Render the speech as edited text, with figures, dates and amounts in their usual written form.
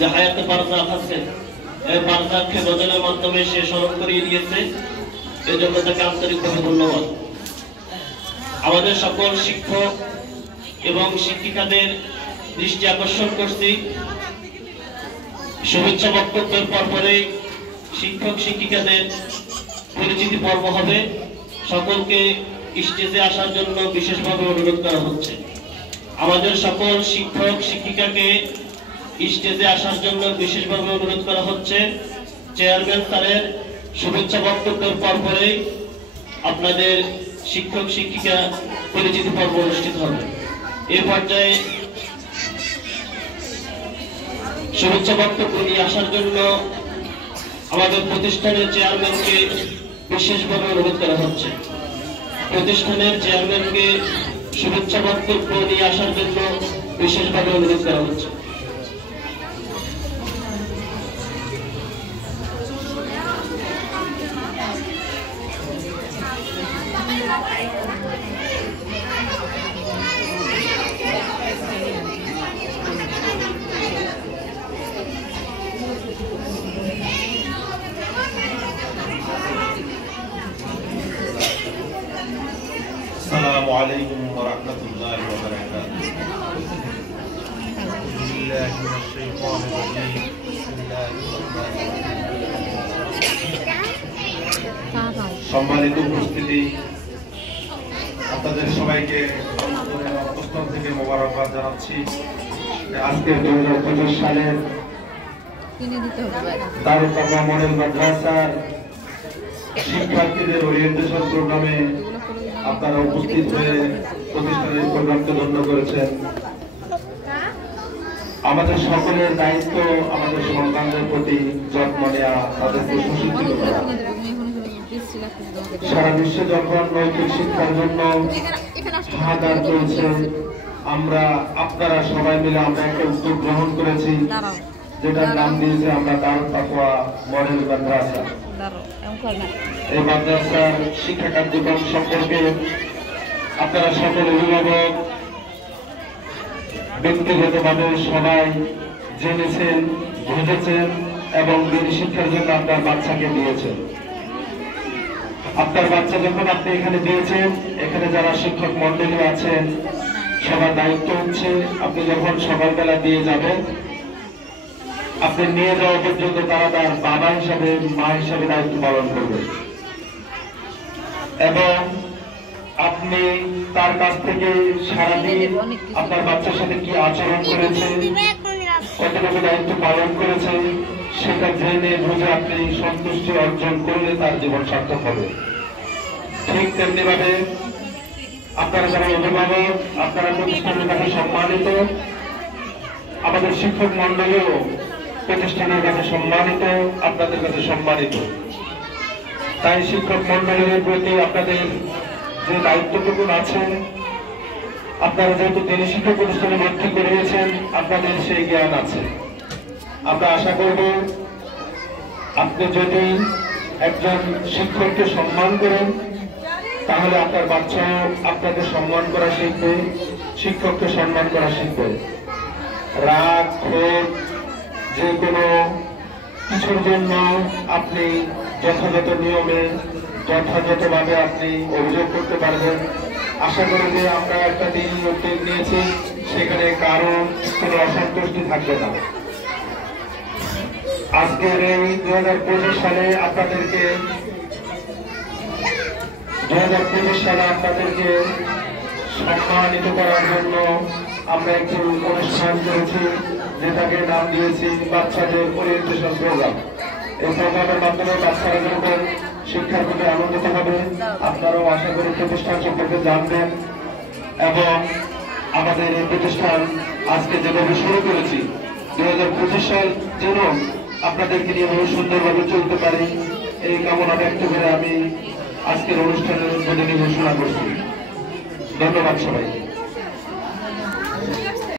যে হায়াতে বারজাখ আছে, এই বারজাখকে গজলের মাধ্যমে সে স্মরণ করিয়ে দিয়েছে, এজন্য তাকে আন্তরিকভাবে ধন্যবাদ। আমাদের সকল শিক্ষক এবং শিক্ষিকাদের দৃষ্টি আকর্ষণ করছি, শুভেচ্ছা বক্তব্যের পরপরে শিক্ষক শিক্ষিকাদের পরিচিতি পর্ব হবে। সকলকে স্টেজে আসার জন্য বিশেষভাবে অনুরোধ করা হচ্ছে। আমাদের সকল শিক্ষক শিক্ষিকাকে স্টেজে আসার জন্য বিশেষভাবে অনুরোধ করা হচ্ছে। চেয়ারম্যান স্যারের শুভেচ্ছা বক্তব্যের পরপরে আপনাদের শিক্ষক শিক্ষিকা পরিচিতি পর্ব অনুষ্ঠিত হবে। এই পর্যায়ে শুভেচ্ছা বক্তব্য নিয়ে আসার জন্য আমাদের প্রতিষ্ঠানের চেয়ারম্যানকে বিশেষভাবে অনুরোধ করা হচ্ছে। প্রতিষ্ঠানের চেয়ারম্যানকে শুভেচ্ছা বক্তব্য নিয়ে আসার জন্য বিশেষভাবে অনুরোধ করা হচ্ছে। আসসালামু আলাইকুম ওয়া রাহমাতুল্লাহি ওয়া বারাকাতুহু। বিসমিল্লাহির শাইতানির রাজীম। সম্মানিত উপস্থিতি, আপনাদের সবাইকে অন্তঃস্থল থেকে মোবারকবাদ জানাচ্ছি। আজকে 2025 সালের দারুল তাকওয়া মডেল মাদ্রাসার শিক্ষার্থীদের ওরিয়েন্টেশন প্রোগ্রামে আপনারা উপস্থিত হয়ে প্রতিষ্ঠানের প্রোগ্রামকে ধন্য করেছেন। আমাদের সকলের দায়িত্ব আমাদের সন্তানদের প্রতি যত্ন নেওয়া, তাদেরকে সুশিক্ষিত করা। সারা বিশ্বে যখন নৈতিক শিক্ষার জন্য হাহাকার চলছে, আপনারা সবাই মিলে আমরা একটা উদ্যোগ গ্রহণ করেছি, যেটার নাম দিয়েছে আমরা দারুল তাকওয়া মডেল মাদ্রাসা। এই মাদ্রাসার শিক্ষা কার্যক্রম সম্পর্কে আপনারা সকল অভিভাবক ব্যক্তিগতভাবে সবাই জেনেছেন, বুঝেছেন এবং দিনী শিক্ষার জন্য আপনার বাচ্চাকে দিয়েছেন। আপনার বাচ্চা যখন আপনি এখানে দিয়েছেন, এখানে যারা শিক্ষক মন্ডলী আছেন সবার দায়িত্ব হচ্ছে আপনি যখন সকালবেলা দিয়ে যাবেন, আপনি নিয়ে যাওয়া পর্যন্ত তারা তার বাবা হিসাবে মা হিসাবে দায়িত্ব পালন করবে এবং আপনি তার কাছ থেকে সারাদিন আপনার বাচ্চার সাথে কি আচরণ করেছে, কতটুকু দায়িত্ব পালন করেছে, সেটা জেনে বুঝে আপনি সন্তুষ্টি অর্জন করলে তার জীবন সার্থক হবে। ঠিক তেমনি ভাবে আপনারা যারা অভিভাবক, আপনারা প্রতিষ্ঠানের কাছে সম্মানিত, আমাদের শিক্ষক মন্ডলীও প্রতিষ্ঠানের কাছে সম্মানিত, আপনাদের কাছে সম্মানিত। তাই শিক্ষক মন্ডলীর প্রতি আপনাদের যে দায়িত্বটুকু আছে, আপনারা যেহেতু দিনী শিক্ষা প্রতিষ্ঠানে ভর্তি করিয়েছেন, আপনাদের সেই জ্ঞান আছে। আমরা আশা করব আপনি যদি একজন শিক্ষককে সম্মান করেন, তাহলে আপনার বাচ্চাও আপনাকে সম্মান করা শিখবে, শিক্ষককে সম্মান করা শিখবে। রাগ, ক্ষোভ যে কোনো কিছুর জন্য আপনি যথাযথ নিয়মে যথাযথভাবে আপনি অভিযোগ করতে পারবেন। আশা করি যে আমরা একটা দিন উদ্যোগ নিয়েছি, সেখানে কারো কোনো অসন্তুষ্টি থাকবে না। আজকের এই 2025 সালে আপনাদেরকে সম্মানিত করার জন্য আমরা একটি অনুষ্ঠান করেছি, যেটাকে নাম দিয়েছি বাচ্চাদের ওরিয়েন্টেশন প্রোগ্রাম। এই প্রোগ্রামের মাধ্যমে বাচ্চারা যখন শিক্ষার প্রতি আনন্দিত হবে, আপনারাও আশা করি প্রতিষ্ঠান সম্পর্কে জানবেন এবং আমাদের এই প্রতিষ্ঠান আজকে যেভাবে শুরু করেছি 2025 সাল যেন আপনাদেরকে নিয়ে বহু সুন্দরভাবে চলতে পারি, এই কামনা ব্যক্ত করে আমি আজকের অনুষ্ঠানের উদ্বোধনী ঘোষণা করছি। ধন্যবাদ সবাই।